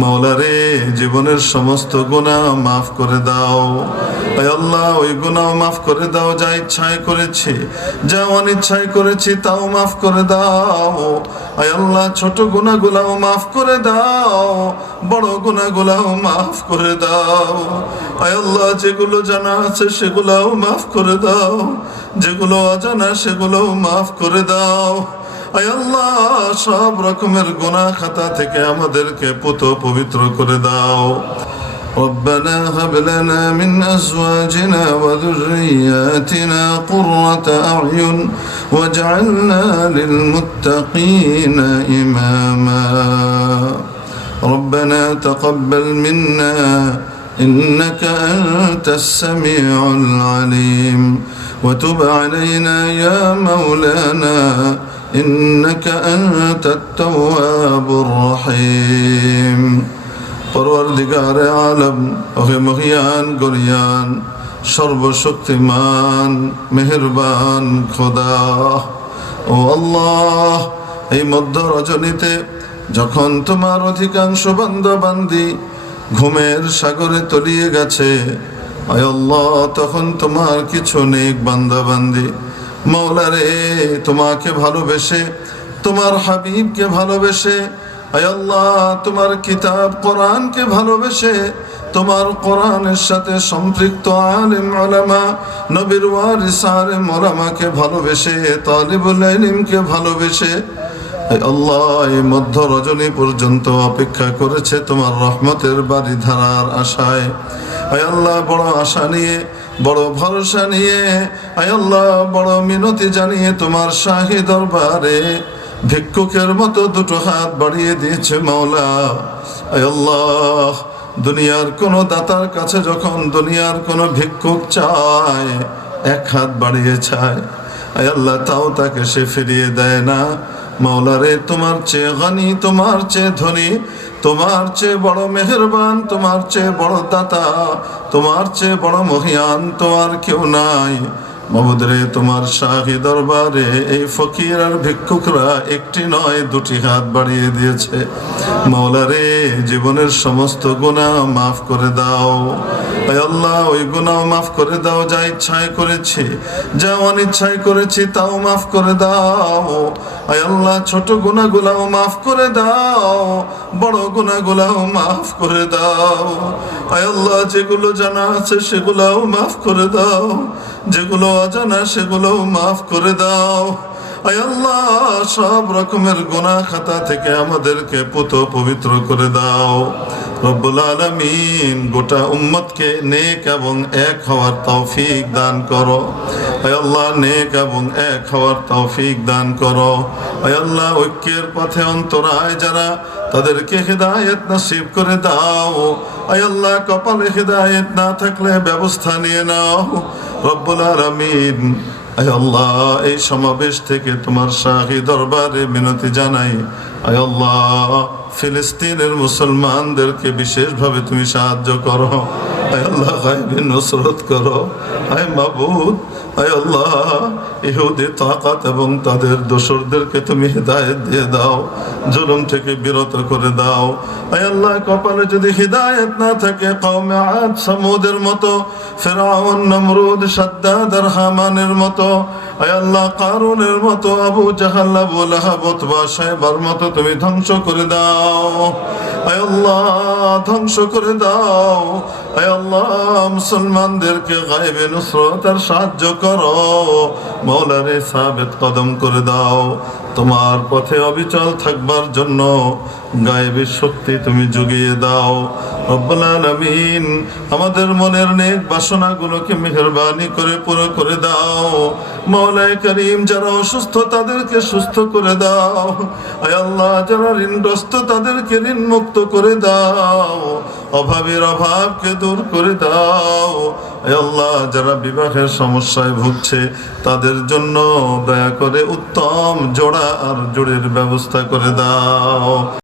মাওলা রে, জীবনের সমস্ত গুনাহ মাফ করে দাও। আয় আল্লাহ, ওই গুনাহ মাফ করে দাও যা ইচ্ছায় করেছি, যা অনিচ্ছায় করেছি তাও মাফ করে দাও। আয় আল্লাহ, ছোট গুনাহগুলোও মাফ করে দাও, বড় গুনাহগুলোও মাফ করে দাও। আয় আল্লাহ, যেগুলো জানা আছে সেগুলোও মাফ করে দাও, যেগুলো অজানা সেগুলোও মাফ করে দাও। আয় আল্লাহ, সব রকমের গুনাহ খাতা থেকে আমাদেরকে পুত পবিত্র করে দাও। ربنا هب لنا من أزواجنا وذرياتنا قرة أعين واجعلنا للمتقين إماما ربنا تقبل منا إنك أنت السميع العليم وتب علينا يا مولانا إنك أنت التواب الرحيم পরওয়ারদিগারে আলম, ওহে মহিয়ান গরিয়ান, সর্বশক্তিমান মেহেরবান খোদা, ও আল্লাহ, এই মধ্য রজনীতে যখন তোমার অধিকাংশ বান্দা বান্দি ঘুমের সাগরে তলিয়ে গেছে, আয় আল্লাহ, তখন তোমার কিছু নেক বান্দা বান্দি মাওলা রে, তোমাকে ভালোবেসে, তোমার হাবিবকে ভালোবেসে, আয় আল্লাহ, তোমার কিতাব কোরআনকে ভালোবেসে, তোমার কোরআনের সাথে সম্পৃক্ত আলেম উলামা, নবীর ওয়ারিস আলেম উলামাকে ভালোবেসে, তালিবুল ইলমকে ভালোবেসে, আয় আল্লাহ, এই মধ্য রজনী পর্যন্ত অপেক্ষা করেছে তোমার রহমতের বাড়ি ধারার আশায়। আয় আল্লাহ, বড় আশা নিয়ে, বড় ভরসা নিয়ে, আয় আল্লাহ, বড় মিনতি জানিয়ে তোমার শাহী দরবারে ভিক্ষুকের মতো দুটো হাত বাড়িয়ে দিয়েছে মাওলা। আয় আল্লাহ, দুনিয়ার কোনো দাতার কাছে যখন দুনিয়ার কোনো ভিক্ষুক চায়, এক হাত বাড়িয়ে চায়, আয় আল্লাহ, তাও তাকে সে ফিরিয়ে দেয় না। মাওলা রে, তোমার চেয়ে গনি, তোমার চেয়ে ধনী, তোমার চেয়ে বড় মেহেরবান, তোমার চেয়ে বড় দাতা, তোমার চেয়ে বড় মহিয়ান তো আর কেউ নাই। মাবুদ রে, তোমার শাহী দরবারে এই ফকির আর ভিক্ষুকরা একটি নয় দুটি হাত বাড়িয়ে দিয়েছে। মাওলা রে, জীবনের সমস্ত গুনাহ মাফ করে দাও। আয় আল্লাহ, ওই গুনাহ মাফ করে দাও যা ইচ্ছায় করেছি, যা অনিচ্ছায় করেছি তাও মাফ করে দাও। আয় আল্লাহ, ছোট গুনাহগুলোও মাফ করে দাও, বড় গুনাহগুলোও মাফ করে দাও। আয় আল্লাহ, যেগুলো জানা আছে সেগুলোও মাফ করে দাও, যেগুলো অজানা সেগুলোও মাফ করে দাও। আয় আল্লাহ, সব রকমের গুনাহ খাতা থেকে আমাদেরকে পুত পবিত্র করে দাও। রব্বুল আলামিন, গোটা উম্মতকে নেক এবং এক হওয়ার তৌফিক দান করো। আয় আল্লাহ, নেক এবং এক হওয়ার তৌফিক দান করো। আয় আল্লাহ, ঐক্যের পথে অন্তরায় যারা, তাদেরকে হিদায়াত নসিব করে দাও। আয় আল্লাহ, কপালে হিদায়াত না থাকলে ব্যবস্থা নিয়ে নাও। রব্বুল আলামিন, আয় আল্লাহ, এই সমাবেশ থেকে তোমার শাহী দরবারে মিনতি জানাই। আয় আল্লাহ, ফিলিস্তিনের মুসলমানদেরকে বিশেষভাবে তুমি সাহায্য করো। আয় আল্লাহ, গায়বী নুসরত করো। আয় মাবুদ, আয় আল্লাহ, ইহুদি তাকাত এবং তাদের দোসরদেরকে তুমি হিদায়াত দিয়ে দাও, জুলুম থেকে বিরত করে দাও। আয় আল্লাহ, কপালে যদি হিদায়াত না থাকে কওমে আদ সামুদের মতো, ফিরআউন, নমরুদ, শাদ্দাদ আর হামানের মতো, আয় আল্লাহ, কারুনের মতো, আবু জাহাল, আবু লাহাব, উতবা, শায়বার মতো তুমি ধ্বংস করে দাও। আয় আল্লাহ, ধ্বংস করে দাও। আয় আল্লাহ, মুসলমানদেরকে গায়বে নুসরত আর সাহায্য করো। মাওলা রে, সাবিত কদম করে দাও। তোমার পথে অবিচল থাকবার জন্য গায়েবী শক্তি তুমি জুগিয়ে দাও। রব্বুল আলামিন, আমাদের মনের নেক বাসনাগুলোকে মেহেরবানি করে পুরো করে দাও। মাওলায়ে কারীম, যারা অসুস্থ তাদেরকে সুস্থ করে দাও। আয় আল্লাহ, যারা ঋণগ্রস্ত তাদেরকে ঋণ মুক্ত করে দাও। অভাবের অভাবকে দূর করে দাও। আয় আল্লাহ, যারা বিবাহের সমস্যায় ভুগছে তাদের জন্য দয়া করে উত্তম জোড়া আর জোড়ের ব্যবস্থা করে দাও।